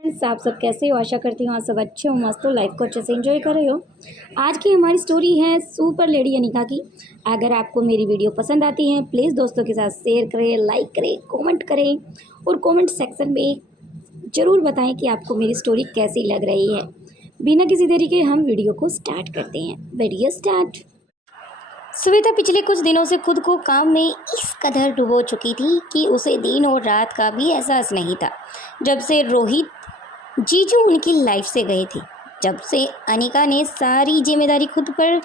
Friends, आप सब कैसे हो? आशा करती हूँ आप सब अच्छे हो, मस्त हो, लाइफ को अच्छे से एंजॉय कर रहे हो। आज की हमारी स्टोरी है सुपर लेडी अनिका की। अगर आपको मेरी वीडियो पसंद आती है प्लीज़ दोस्तों के साथ शेयर करें, लाइक करें, कमेंट करें और कमेंट सेक्शन में ज़रूर बताएं कि आपको मेरी स्टोरी कैसी लग रही है। बिना किसी देरी के हम वीडियो को स्टार्ट करते हैं। Video start. श्वेता पिछले कुछ दिनों से खुद को काम में इस कदर डुबो चुकी थी कि उसे दिन और रात का भी एहसास नहीं था। जब से रोहित जीजू उनकी लाइफ से गए थे, जब से अनिका ने सारी जिम्मेदारी खुद पर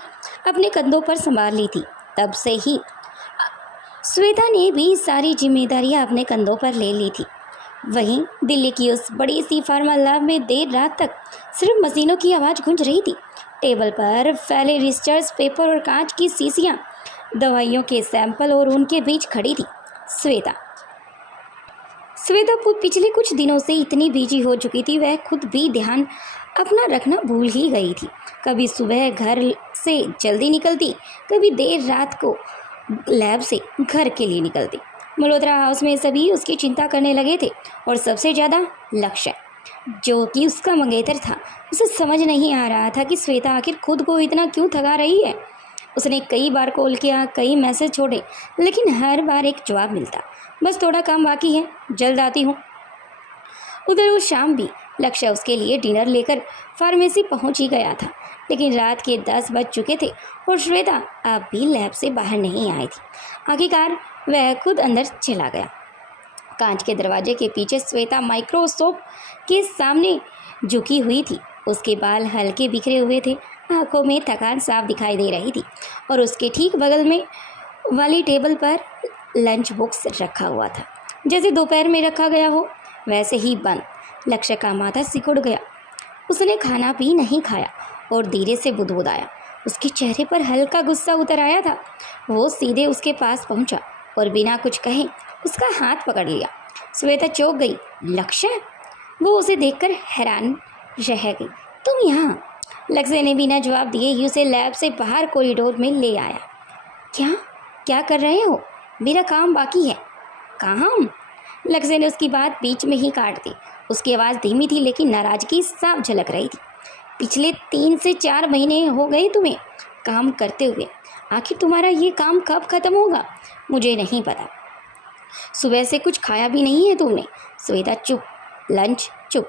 अपने कंधों पर संभाल ली थी, तब से ही श्वेता ने भी सारी जिम्मेदारियां अपने कंधों पर ले ली थी। वहीं दिल्ली की उस बड़ी सी फार्मा लैब में देर रात तक सिर्फ मशीनों की आवाज़ गूंज रही थी। टेबल पर फैले रिसर्च पेपर और कांच की शीशियां, दवाइयों के सैंपल और उनके बीच खड़ी थी श्वेता। श्वेता पिछले कुछ दिनों से इतनी बिजी हो चुकी थी, वह खुद भी ध्यान अपना रखना भूल ही गई थी। कभी सुबह घर से जल्दी निकलती, कभी देर रात को लैब से घर के लिए निकलती। मल्होत्रा हाउस में सभी उसकी चिंता करने लगे थे और सबसे ज़्यादा लक्ष्य, जो कि उसका मंगेतर था। उसे समझ नहीं आ रहा था कि श्वेता आखिर खुद को इतना क्यों थका रही है। उसने कई बार कॉल किया, कई मैसेज छोड़े, लेकिन हर बार एक जवाब मिलता, बस थोड़ा काम बाकी है, जल्द आती हूँ। उधर उस शाम भी लक्ष्य उसके लिए डिनर लेकर फार्मेसी पहुँच ही गया था, लेकिन रात के 10 बज चुके थे और श्वेता अब भी लैब से बाहर नहीं आई थी। आखिरकार वह खुद अंदर चला गया। कांच के दरवाजे के पीछे श्वेता माइक्रोस्कोप के सामने झुकी हुई थी। उसके बाल हल्के बिखरे हुए थे, आंखों में थकान साफ दिखाई दे रही थी और उसके ठीक बगल में वाली टेबल पर लंच बॉक्स रखा हुआ था। जैसे दोपहर में रखा गया हो वैसे ही बंद। लक्ष्य का माथा सिकुड़ गया। उसने खाना भी नहीं खाया और धीरे से बुदबुदाया। उसके चेहरे पर हल्का गुस्सा उतर आया था। वो सीधे उसके पास पहुंचा और बिना कुछ कहे उसका हाथ पकड़ लिया। श्वेता चौंक गई। लक्ष्य? वो उसे देखकर हैरान रह गई। तुम यहाँ? लक्ष्य ने बिना जवाब दिए ही उसे लैब से बाहर कॉरिडोर में ले आया। क्या कर रहे हो? मेरा काम बाकी है। काम? लक्ष्य ने उसकी बात बीच में ही काट दी। उसकी आवाज़ धीमी थी लेकिन नाराज़गी साफ झलक रही थी। पिछले 3 से 4 महीने हो गए तुम्हें काम करते हुए। आखिर तुम्हारा ये काम कब ख़त्म होगा? मुझे नहीं पता। सुबह से कुछ खाया भी नहीं है तुमने। श्वेता चुप। लंच चुप।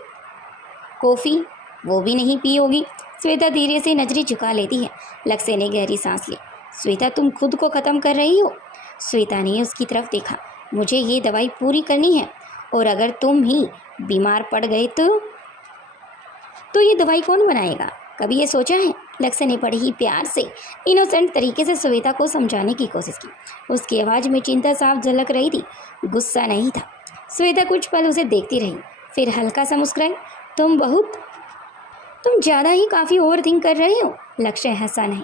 कॉफ़ी वो भी नहीं पी होगी। श्वेता धीरे से नजरें झुका लेती है। लक्ष्य ने गहरी सांस ली। श्वेता तुम खुद को ख़त्म कर रही हो? श्वेता ने उसकी तरफ देखा। मुझे ये दवाई पूरी करनी है और अगर तुम ही बीमार पड़ गए तो ये दवाई कौन बनाएगा? कभी ये सोचा है? लक्ष्य ने बड़े ही प्यार से इनोसेंट तरीके से श्वेता को समझाने की कोशिश की। उसकी आवाज़ में चिंता साफ झलक रही थी, गुस्सा नहीं था। श्वेता कुछ पल उसे देखती रही, फिर हल्का सा मुस्कुराई। तुम ज़्यादा ही काफ़ी ओवर थिंक कर रहे हो। लक्ष्य हंसा नहीं।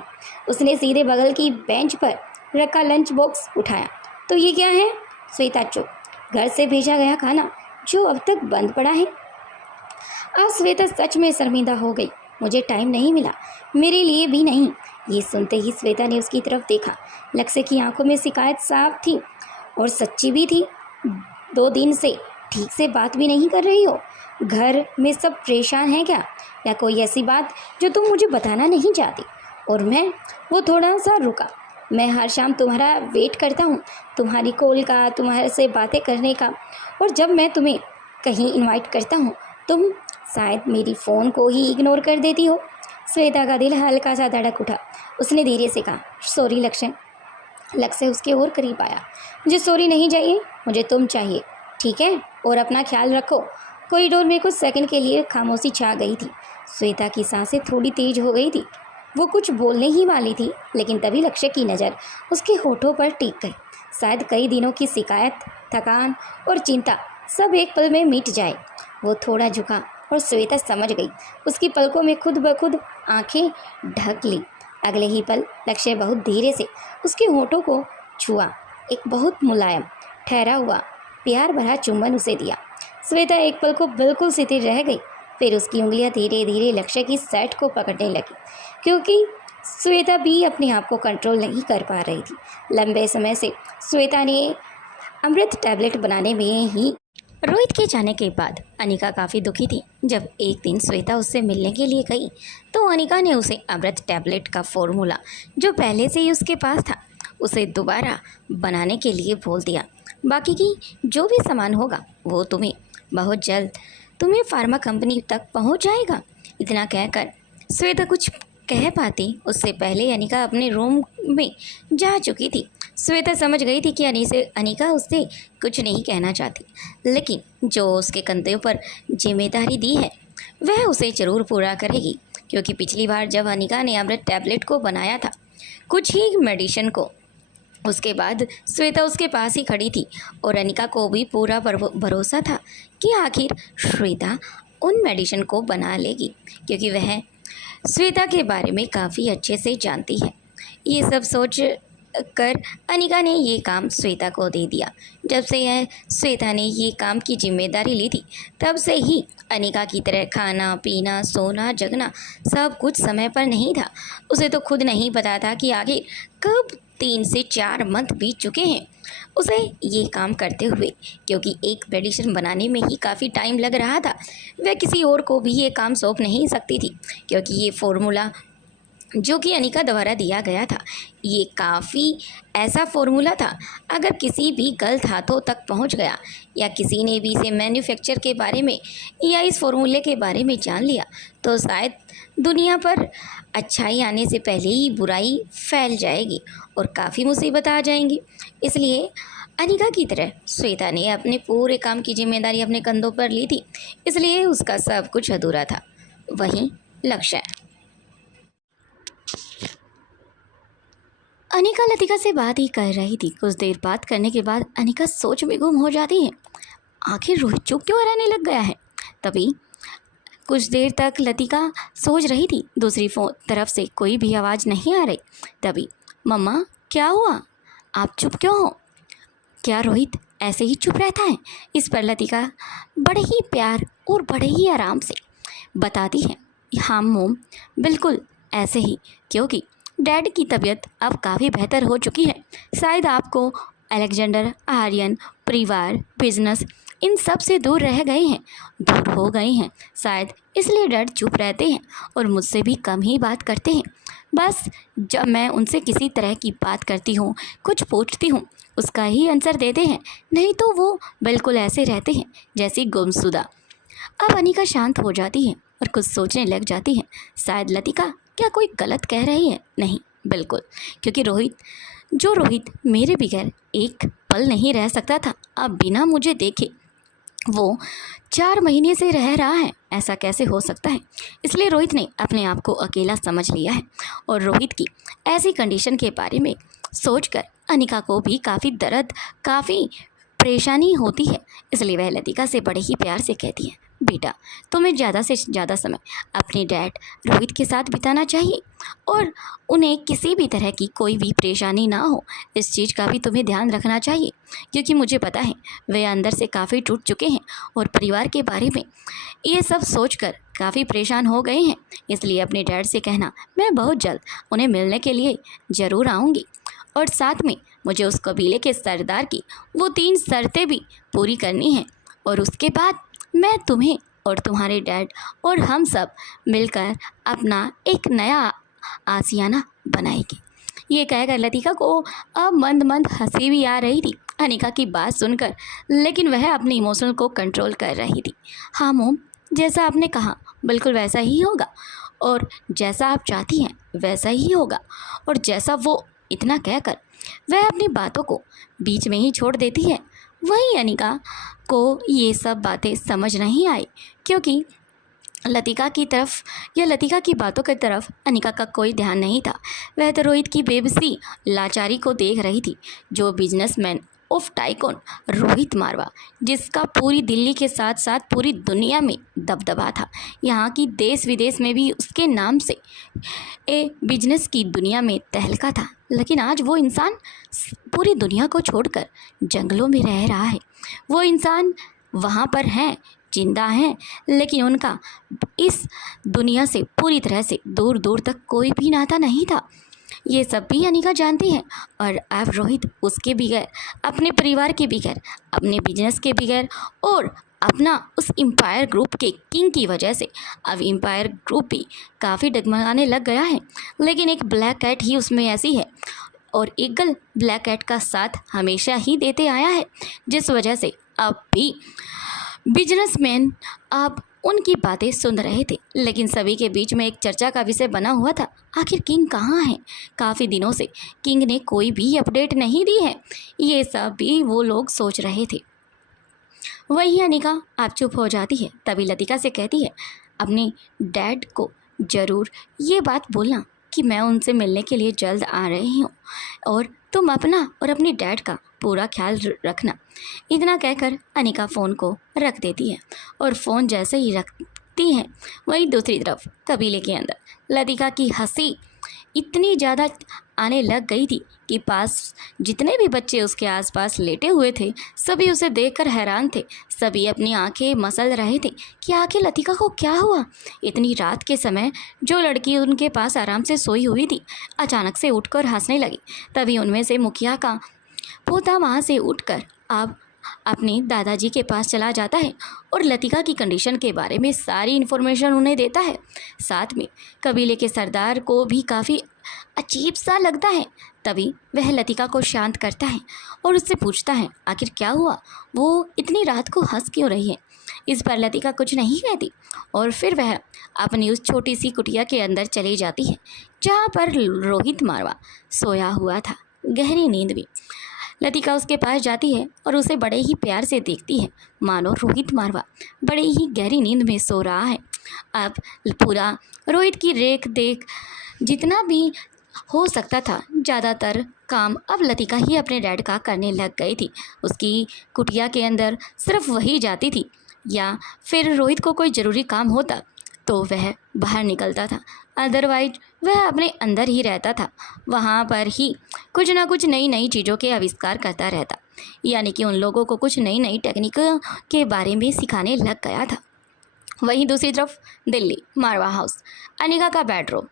उसने सीधे बगल की बेंच पर रखा लंच बॉक्स उठाया। तो ये क्या है? श्वेता चुप। घर से भेजा गया खाना जो अब तक बंद पड़ा है। आज श्वेता सच में शर्मिंदा हो गई। मुझे टाइम नहीं मिला, मेरे लिए भी नहीं। ये सुनते ही श्वेता ने उसकी तरफ देखा। लक्ष्य की आंखों में शिकायत साफ थी और सच्ची भी थी। 2 दिन से ठीक से बात भी नहीं कर रही हो? घर में सब परेशान हैं क्या? या कोई ऐसी बात जो तुम मुझे बताना नहीं चाहती? और वो थोड़ा सा रुका। मैं हर शाम तुम्हारा वेट करता हूँ, तुम्हारी कॉल का, तुम्हारे से बातें करने का। और जब मैं तुम्हें कहीं इनवाइट करता हूँ तुम शायद मेरी फ़ोन को ही इग्नोर कर देती हो। श्वेता का दिल हल्का सा धड़क उठा। उसने धीरे से कहा, सॉरी लक्ष्य। लक्ष्य उसके और करीब आया। मुझे सॉरी नहीं चाहिए, मुझे तुम चाहिए, ठीक है? और अपना ख्याल रखो। कॉरिडोर में कुछ सेकंड के लिए खामोशी छा गई थी। श्वेता की सांसें थोड़ी तेज हो गई थी। वो कुछ बोलने ही वाली थी, लेकिन तभी लक्ष्य की नज़र उसके होठों पर टिक गई। शायद कई दिनों की शिकायत, थकान और चिंता सब एक पल में मिट जाए। वो थोड़ा झुका और श्वेता समझ गई। उसकी पलकों में खुद ब खुद आंखें ढक ली। अगले ही पल लक्ष्य बहुत धीरे से उसके होठों को छुआ। एक बहुत मुलायम, ठहरा हुआ, प्यार भरा चुंबन उसे दिया। श्वेता एक पल को बिल्कुल स्थिर रह गई। फिर उसकी उंगलियां धीरे धीरे लक्ष्य की शर्ट को पकड़ने लगी, क्योंकि श्वेता भी अपने आप को कंट्रोल नहीं कर पा रही थी। लंबे समय से श्वेता ने अमृत टैबलेट बनाने में ही रोहित के जाने के बाद अनिका काफ़ी दुखी थी। जब एक दिन श्वेता उससे मिलने के लिए गई तो अनिका ने उसे अमृत टैबलेट का फॉर्मूला जो पहले से ही उसके पास था उसे दोबारा बनाने के लिए बोल दिया। बाकी की जो भी सामान होगा वो तुम्हें बहुत जल्द तुम्हें फार्मा कंपनी तक पहुंच जाएगा। इतना कहकर श्वेता कुछ कह पाती उससे पहले अनिका अपने रूम में जा चुकी थी। श्वेता समझ गई थी कि अनिका उससे कुछ नहीं कहना चाहती, लेकिन जो उसके कंधे पर जिम्मेदारी दी है वह उसे ज़रूर पूरा करेगी। क्योंकि पिछली बार जब अनिका ने अमृत टैबलेट को बनाया था कुछ ही मेडिसिन को, उसके बाद श्वेता उसके पास ही खड़ी थी और अनिका को भी पूरा भरोसा था कि आखिर श्वेता उन मेडिसिन को बना लेगी, क्योंकि वह श्वेता के बारे में काफ़ी अच्छे से जानती है। ये सब सोच कर अनिका ने ये काम श्वेता को दे दिया। जब से यह श्वेता ने ये काम की जिम्मेदारी ली थी तब से ही अनिका की तरह खाना पीना सोना जगना सब कुछ समय पर नहीं था। उसे तो खुद नहीं पता था कि आगे कब 3 से 4 मंथ बीत चुके हैं उसे ये काम करते हुए, क्योंकि एक मेडिसिन बनाने में ही काफ़ी टाइम लग रहा था। वह किसी और को भी ये काम सौंप नहीं सकती थी, क्योंकि ये फॉर्मूला जो कि अनिका द्वारा दिया गया था ये काफ़ी ऐसा फॉर्मूला था, अगर किसी भी गलत हाथों तक पहुंच गया या किसी ने भी इसे मैन्युफैक्चर के बारे में या इस फॉर्मूले के बारे में जान लिया तो शायद दुनिया पर अच्छाई आने से पहले ही बुराई फैल जाएगी और काफ़ी मुसीबत आ जाएंगी। इसलिए अनिका की तरह श्वेता ने अपने पूरे काम की जिम्मेदारी अपने कंधों पर ली थी, इसलिए उसका सब कुछ अधूरा था। वहीं लक्ष्य अनिका लतिका से बात ही कर रही थी। कुछ देर बात करने के बाद अनिका सोच में गुम हो जाती है। आखिर रोहित चुप क्यों रहने लग गया है? तभी कुछ देर तक लतिका सोच रही थी, दूसरी तरफ से कोई भी आवाज़ नहीं आ रही। तभी मम्मा क्या हुआ, आप चुप क्यों हो? क्या रोहित ऐसे ही चुप रहता है? इस पर लतिका बड़े ही प्यार और बड़े ही आराम से बताती है, हाँ मोम बिल्कुल ऐसे ही, क्योंकि डैड की तबीयत अब काफ़ी बेहतर हो चुकी है। शायद आपको अलेक्जेंडर आर्यन परिवार बिजनेस इन सब से दूर हो गए हैं शायद, इसलिए डैड चुप रहते हैं और मुझसे भी कम ही बात करते हैं। बस जब मैं उनसे किसी तरह की बात करती हूँ कुछ पूछती हूँ उसका ही आंसर देते हैं, नहीं तो वो बिल्कुल ऐसे रहते हैं जैसे गुमशुदा। अब अनिका शांत हो जाती है और कुछ सोचने लग जाती है, शायद लतिका क्या कोई गलत कह रही है? नहीं बिल्कुल, क्योंकि रोहित मेरे बगैर एक पल नहीं रह सकता था, अब बिना मुझे देखे वो 4 महीने से रह रहा है, ऐसा कैसे हो सकता है? इसलिए रोहित ने अपने आप को अकेला समझ लिया है और रोहित की ऐसी कंडीशन के बारे में सोचकर अनिका को भी काफ़ी परेशानी होती है। इसलिए वह लतिका से बड़े ही प्यार से कहती है, बेटा तुम्हें ज़्यादा से ज़्यादा समय अपने डैड रोहित के साथ बिताना चाहिए और उन्हें किसी भी तरह की कोई भी परेशानी ना हो, इस चीज़ का भी तुम्हें ध्यान रखना चाहिए, क्योंकि मुझे पता है वे अंदर से काफ़ी टूट चुके हैं और परिवार के बारे में ये सब सोचकर काफ़ी परेशान हो गए हैं। इसलिए अपने डैड से कहना मैं बहुत जल्द उन्हें मिलने के लिए ज़रूर आऊँगी और साथ में मुझे उस कबीले के सरदार की वो 3 शर्तें भी पूरी करनी है और उसके बाद मैं तुम्हें और तुम्हारे डैड और हम सब मिलकर अपना एक नया आशियाना बनाएंगे। ये कहकर लतिका को अब मंद मंद हंसी भी आ रही थी अनिका की बात सुनकर, लेकिन वह अपने इमोशनल को कंट्रोल कर रही थी। हाँ मोम, जैसा आपने कहा बिल्कुल वैसा ही होगा और जैसा आप चाहती हैं वैसा ही होगा। और जैसा वो इतना कहकर वह अपनी बातों को बीच में ही छोड़ देती है। वहीं अनिका को ये सब बातें समझ नहीं आई, क्योंकि लतिका की बातों की तरफ अनिका का कोई ध्यान नहीं था। वह तो रोहित की बेबसी लाचारी को देख रही थी, जो बिजनेसमैन ऑफ टाइकोन रोहित मारवा, जिसका पूरी दिल्ली के साथ साथ पूरी दुनिया में दबदबा था। यहाँ की देश विदेश में भी उसके नाम से बिजनेस की दुनिया में तहलका था। लेकिन आज वो इंसान पूरी दुनिया को छोड़कर जंगलों में रह रहा है। वो इंसान वहाँ पर हैं, जिंदा हैं, लेकिन उनका इस दुनिया से पूरी तरह से दूर दूर तक कोई भी नाता नहीं था। ये सब भी अनिका जानती है और अब रोहित उसके बगैर, अपने परिवार के बगैर, अपने बिजनेस के बगैर और अपना उस एम्पायर ग्रुप के किंग की वजह से अब एम्पायर ग्रुप भी काफ़ी डगमगाने लग गया है। लेकिन एक ब्लैक कैट ही उसमें ऐसी है और ईगल ब्लैक कैट का साथ हमेशा ही देते आया है, जिस वजह से अब भी बिजनेसमैन अब उनकी बातें सुन रहे थे। लेकिन सभी के बीच में एक चर्चा का विषय बना हुआ था, आखिर किंग कहाँ है। काफ़ी दिनों से किंग ने कोई भी अपडेट नहीं दी है, ये सब भी वो लोग सोच रहे थे। वही अनिका आप चुप हो जाती है। तभी लतिका से कहती है, अपने डैड को ज़रूर ये बात बोलना कि मैं उनसे मिलने के लिए जल्द आ रही हूँ और तुम अपना और अपने डैड का पूरा ख्याल रखना। इतना कहकर अनिका फ़ोन को रख देती है और फ़ोन जैसे ही रखती है वहीं दूसरी तरफ कबीले के अंदर लतिका की हंसी इतनी ज़्यादा आने लग गई थी कि पास जितने भी बच्चे उसके आसपास लेटे हुए थे सभी उसे देखकर हैरान थे। सभी अपनी आंखें मसल रहे थे कि आखिर लतिका को क्या हुआ। इतनी रात के समय जो लड़की उनके पास आराम से सोई हुई थी अचानक से उठकर हंसने लगी। तभी उनमें से मुखिया का पोता वहाँ से उठकर अब अपने दादाजी के पास चला जाता है और लतिका की कंडीशन के बारे में सारी इन्फॉर्मेशन उन्हें देता है। साथ में कबीले के सरदार को भी काफ़ी अजीब सा लगता है। तभी वह लतिका को शांत करता है और उससे पूछता है आखिर क्या हुआ, वो इतनी रात को हंस क्यों रही है। इस पर लतिका कुछ नहीं कहती और फिर वह अपनी उस छोटी सी कुटिया के अंदर चली जाती है जहाँ पर रोहित मारवा सोया हुआ था, गहरी नींद में। लतिका उसके पास जाती है और उसे बड़े ही प्यार से देखती है, मानो रोहित मारवा बड़े ही गहरी नींद में सो रहा है। अब पूरा रोहित की रेख देख जितना भी हो सकता था ज़्यादातर काम अब लतिका ही अपने डैड का करने लग गई थी। उसकी कुटिया के अंदर सिर्फ वही जाती थी या फिर रोहित को कोई ज़रूरी काम होता तो वह बाहर निकलता था, अदरवाइज वह अपने अंदर ही रहता था। वहाँ पर ही कुछ ना कुछ नई नई चीज़ों के आविष्कार करता रहता, यानी कि उन लोगों को कुछ नई नई टेक्निक के बारे में सिखाने लग गया था। वहीं दूसरी तरफ दिल्ली मारवा हाउस, अनिका का बेडरूम।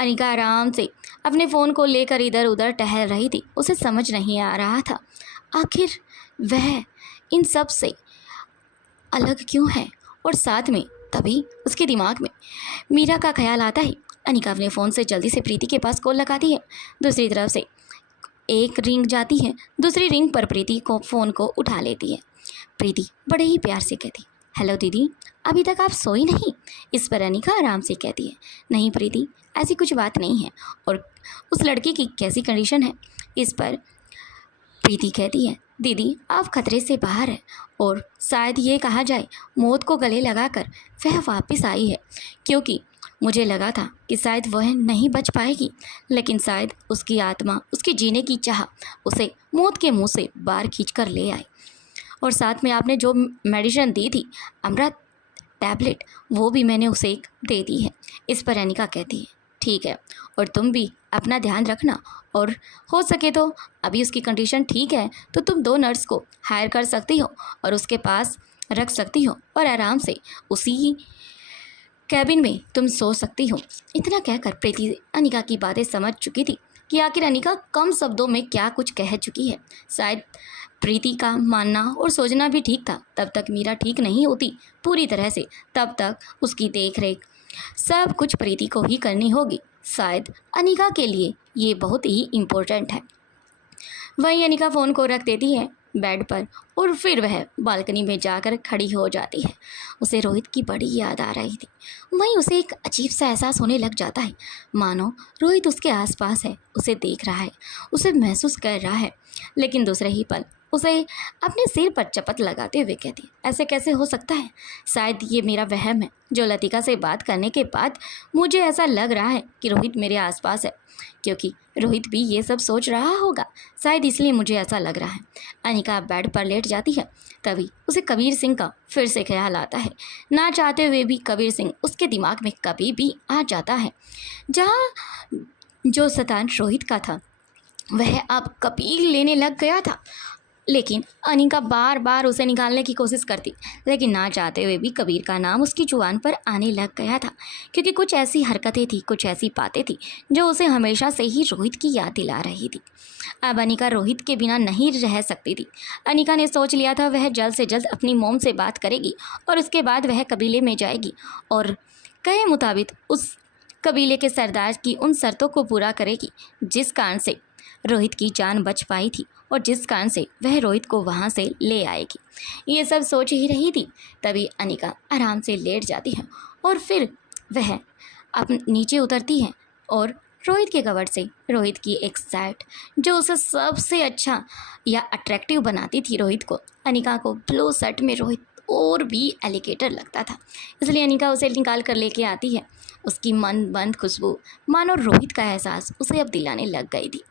अनिका आराम से अपने फ़ोन को लेकर इधर उधर टहल रही थी। उसे समझ नहीं आ रहा था आखिर वह इन सब से अलग क्यों है और साथ में तभी उसके दिमाग में मीरा का ख्याल आता है। अनिका अपने फ़ोन से जल्दी से प्रीति के पास कॉल लगाती है। दूसरी तरफ से एक रिंग जाती है, दूसरी रिंग पर प्रीति को फ़ोन को उठा लेती है। प्रीति बड़े ही प्यार से कहती, हेलो दीदी, अभी तक आप सोई नहीं। इस पर अनिका आराम से कहती है, नहीं प्रीति, ऐसी कुछ बात नहीं है। और उस लड़की की कैसी कंडीशन है। इस पर प्रीति कहती है, दीदी आप खतरे से बाहर है और शायद ये कहा जाए मौत को गले लगाकर वह वापस आई है, क्योंकि मुझे लगा था कि शायद वह नहीं बच पाएगी, लेकिन शायद उसकी आत्मा, उसकी जीने की चाह उसे मौत के मुंह से बाहर खींचकर ले आई। और साथ में आपने जो मेडिसिन दी थी अमृत टैबलेट, वो भी मैंने उसे एक दे दी है। इस पर अनिका कहती है, ठीक है, और तुम भी अपना ध्यान रखना और हो सके तो अभी उसकी कंडीशन ठीक है तो तुम 2 नर्स को हायर कर सकती हो और उसके पास रख सकती हो और आराम से उसी कैबिन में तुम सो सकती हो। इतना कहकर प्रीति अनिका की बातें समझ चुकी थी कि आखिर अनिका कम शब्दों में क्या कुछ कह चुकी है। शायद प्रीति का मानना और सोचना भी ठीक था, तब तक मीरा ठीक नहीं होती पूरी तरह से, तब तक उसकी देख रेख सब कुछ प्रीति को ही करनी होगी। शायद अनिका के लिए ये बहुत ही इम्पोर्टेंट है। वहीं अनिका फ़ोन को रख देती है बेड पर और फिर वह बालकनी में जाकर खड़ी हो जाती है। उसे रोहित की बड़ी याद आ रही थी। वहीं उसे एक अजीब सा एहसास होने लग जाता है, मानो रोहित उसके आसपास है, उसे देख रहा है, उसे महसूस कर रहा है। लेकिन दूसरे ही पल उसे अपने सिर पर चपत लगाते हुए कहती, ऐसे कैसे हो सकता है। शायद ये मेरा वहम है। जो लतिका से बात करने के बाद मुझे ऐसा लग रहा है कि रोहित मेरे आसपास है, क्योंकि रोहित भी ये सब सोच रहा होगा, शायद इसलिए मुझे ऐसा लग रहा है। अनिका बेड पर लेट जाती है। तभी उसे कबीर सिंह का फिर से ख्याल आता है। ना चाहते हुए भी कबीर सिंह उसके दिमाग में कभी भी आ जाता है। जहाँ जो शतान रोहित का था वह अब कबीर लेने लग गया था। लेकिन अनिका बार बार उसे निकालने की कोशिश करती, लेकिन ना चाहते हुए भी कबीर का नाम उसकी जुबान पर आने लग गया था, क्योंकि कुछ ऐसी हरकतें थी, कुछ ऐसी बातें थी जो उसे हमेशा से ही रोहित की याद दिला रही थी। अब अनिका रोहित के बिना नहीं रह सकती थी। अनिका ने सोच लिया था वह जल्द से जल्द अपनी मोम से बात करेगी और उसके बाद वह कबीले में जाएगी और कहे मुताबिक उस कबीले के सरदार की उन शर्तों को पूरा करेगी जिस कारण से रोहित की जान बच पाई थी और जिस कारण से वह रोहित को वहाँ से ले आएगी। ये सब सोच ही रही थी, तभी अनिका आराम से लेट जाती है और फिर वह अब नीचे उतरती है और रोहित के कवर से रोहित की एक शर्ट जो उसे सबसे अच्छा या अट्रैक्टिव बनाती थी रोहित को, अनिका को ब्लू शर्ट में रोहित और भी एलिगेटर लगता था, इसलिए अनिका उसे निकाल कर लेके आती है। उसकी मन बंद खुशबू मानो रोहित का एहसास उसे अब दिलाने लग गई थी।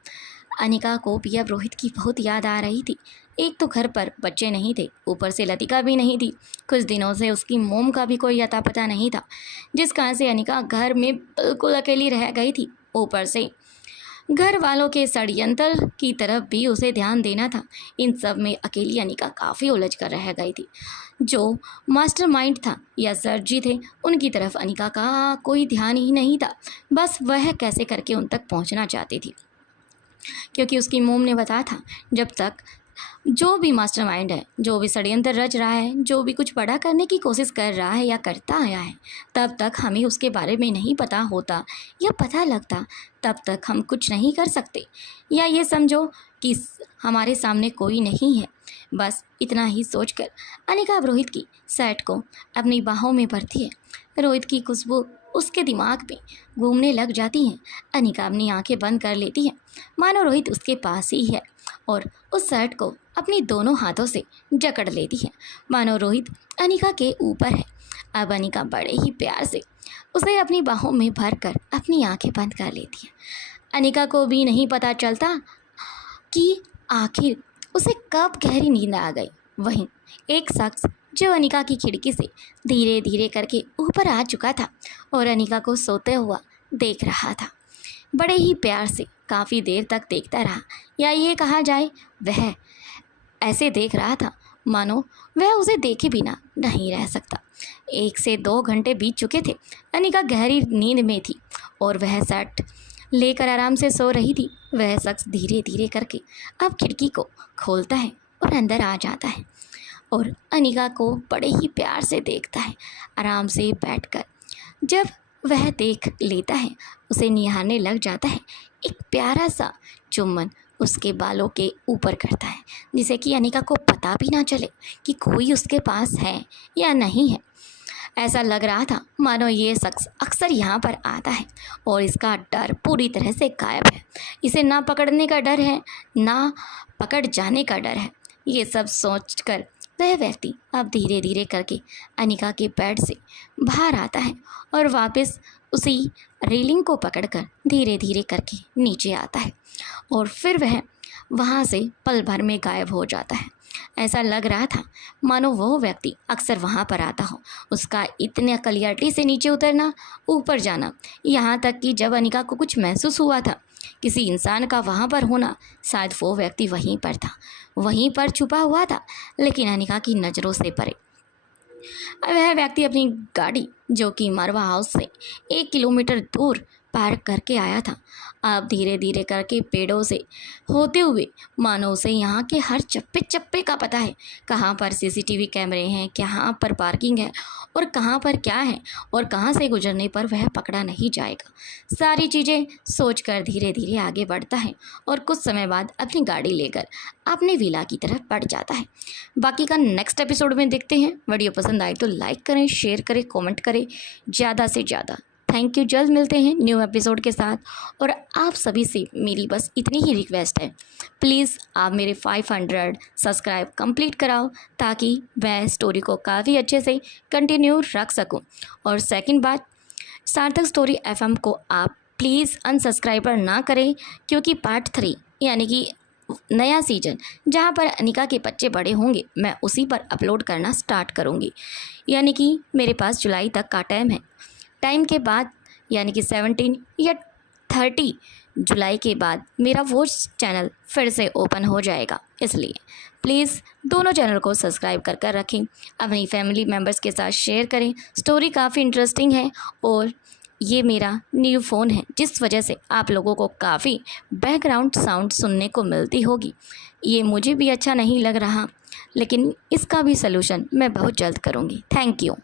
अनिका को भी अब रोहित की बहुत याद आ रही थी। एक तो घर पर बच्चे नहीं थे, ऊपर से लतिका भी नहीं थी, कुछ दिनों से उसकी मोम का भी कोई अता पता नहीं था, जिस कारण से अनिका घर में बिल्कुल अकेली रह गई थी। ऊपर से घर वालों के षड्यंत्र की तरफ भी उसे ध्यान देना था। इन सब में अकेली अनिका काफ़ी उलझ कर रह गई थी। जो मास्टरमाइंड था या सर जी थे, उनकी तरफ अनिका का कोई ध्यान ही नहीं था। बस वह कैसे करके उन तक पहुंचना चाहती थी, क्योंकि उसकी मोम ने बताया था जब तक जो भी मास्टरमाइंड है, जो भी षड्यंत्र रच रहा है, जो भी कुछ बड़ा करने की कोशिश कर रहा है या करता आया है, तब तक हमें उसके बारे में नहीं पता होता या पता लगता, तब तक हम कुछ नहीं कर सकते। या ये समझो कि हमारे सामने कोई नहीं है। बस इतना ही सोचकर अनिका अब रोहित की शर्ट को अपनी बाहों में भरती है। रोहित की खुशबू उसके दिमाग में घूमने लग जाती है। अनिका अपनी आंखें बंद कर लेती है, मानो रोहित उसके पास ही है, और उस शर्ट को अपनी दोनों हाथों से जकड़ लेती है, मानो रोहित अनिका के ऊपर है। अब अनिका बड़े ही प्यार से उसे अपनी बाहों में भरकर अपनी आंखें बंद कर लेती है। अनिका को भी नहीं पता चलता कि आखिर उसे कब गहरी नींद आ गई। वहीं एक शख्स जो अनिका की खिड़की से धीरे धीरे करके ऊपर आ चुका था और अनिका को सोते हुआ देख रहा था, बड़े ही प्यार से काफ़ी देर तक देखता रहा, या ये कहा जाए वह ऐसे देख रहा था मानो वह उसे देखे बिना नहीं रह सकता। 1 से 2 घंटे बीत चुके थे। अनिका गहरी नींद में थी और वह शर्ट लेकर आराम से सो रही थी। वह शख्स धीरे धीरे करके अब खिड़की को खोलता है और अंदर आ जाता है और अनिका को बड़े ही प्यार से देखता है, आराम से बैठकर। जब वह देख लेता है, उसे निहारने लग जाता है। एक प्यारा सा चुम्बन उसके बालों के ऊपर करता है, जिसे कि अनिका को पता भी ना चले कि कोई उसके पास है या नहीं है। ऐसा लग रहा था मानो ये शख्स अक्सर यहाँ पर आता है और इसका डर पूरी तरह से गायब है। इसे ना पकड़ने का डर है, ना पकड़ जाने का डर है। ये सब सोचकर वह व्यक्ति अब धीरे धीरे करके अनिका के बेड से बाहर आता है और वापस उसी रेलिंग को पकड़कर धीरे धीरे करके नीचे आता है और फिर वह वहाँ से पल भर में गायब हो जाता है। ऐसा लग रहा था मानो वो व्यक्ति अक्सर वहाँ पर आता हो। उसका इतने क्लियरिटी से नीचे उतरना, ऊपर जाना, यहाँ तक कि जब अनिका को कुछ महसूस हुआ था किसी इंसान का वहाँ पर होना, शायद वो व्यक्ति वहीं पर था, वहीं पर छुपा हुआ था, लेकिन अनिका की नज़रों से परे। वह व्यक्ति अपनी गाड़ी जो कि मरवा हाउस से 1 किलोमीटर दूर पार्क करके आया था, अब धीरे धीरे करके पेड़ों से होते हुए मानो उसे यहाँ के हर चप्पे चप्पे का पता है, कहाँ पर सीसीटीवी कैमरे हैं, कहाँ पर पार्किंग है और कहाँ पर क्या है और कहाँ से गुजरने पर वह पकड़ा नहीं जाएगा। सारी चीज़ें सोचकर धीरे धीरे आगे बढ़ता है और कुछ समय बाद अपनी गाड़ी लेकर अपने विला की तरफ बढ़ जाता है। बाकी का नेक्स्ट एपिसोड में देखते हैं। वीडियो पसंद आए तो लाइक करें, शेयर करें, कमेंट करें ज़्यादा से ज़्यादा। Thank you. जल्द मिलते हैं न्यू एपिसोड के साथ। और आप सभी से मेरी बस इतनी ही रिक्वेस्ट है, प्लीज़ आप मेरे 500 सब्सक्राइब कंप्लीट कराओ, ताकि मैं स्टोरी को काफ़ी अच्छे से कंटिन्यू रख सकूं। और सेकंड बात, सार्थक स्टोरी एफएम को आप प्लीज़ अनसब्सक्राइबर ना करें, क्योंकि पार्ट 3 यानी कि नया सीजन जहाँ पर अनिका के बच्चे बड़े होंगे, मैं उसी पर अपलोड करना स्टार्ट करूँगी। यानी कि मेरे पास जुलाई तक का टाइम है। टाइम के बाद यानी कि 17 या 30 जुलाई के बाद मेरा वो चैनल फिर से ओपन हो जाएगा। इसलिए प्लीज़ दोनों चैनल को सब्सक्राइब कर कर रखें, अपनी फैमिली मेम्बर्स के साथ शेयर करें। स्टोरी काफ़ी इंटरेस्टिंग है और ये मेरा न्यू फ़ोन है, जिस वजह से आप लोगों को काफ़ी बैकग्राउंड साउंड सुनने को मिलती होगी। ये मुझे भी अच्छा नहीं लग रहा, लेकिन इसका भी सलूशन मैं बहुत जल्द करूँगी। Thank you.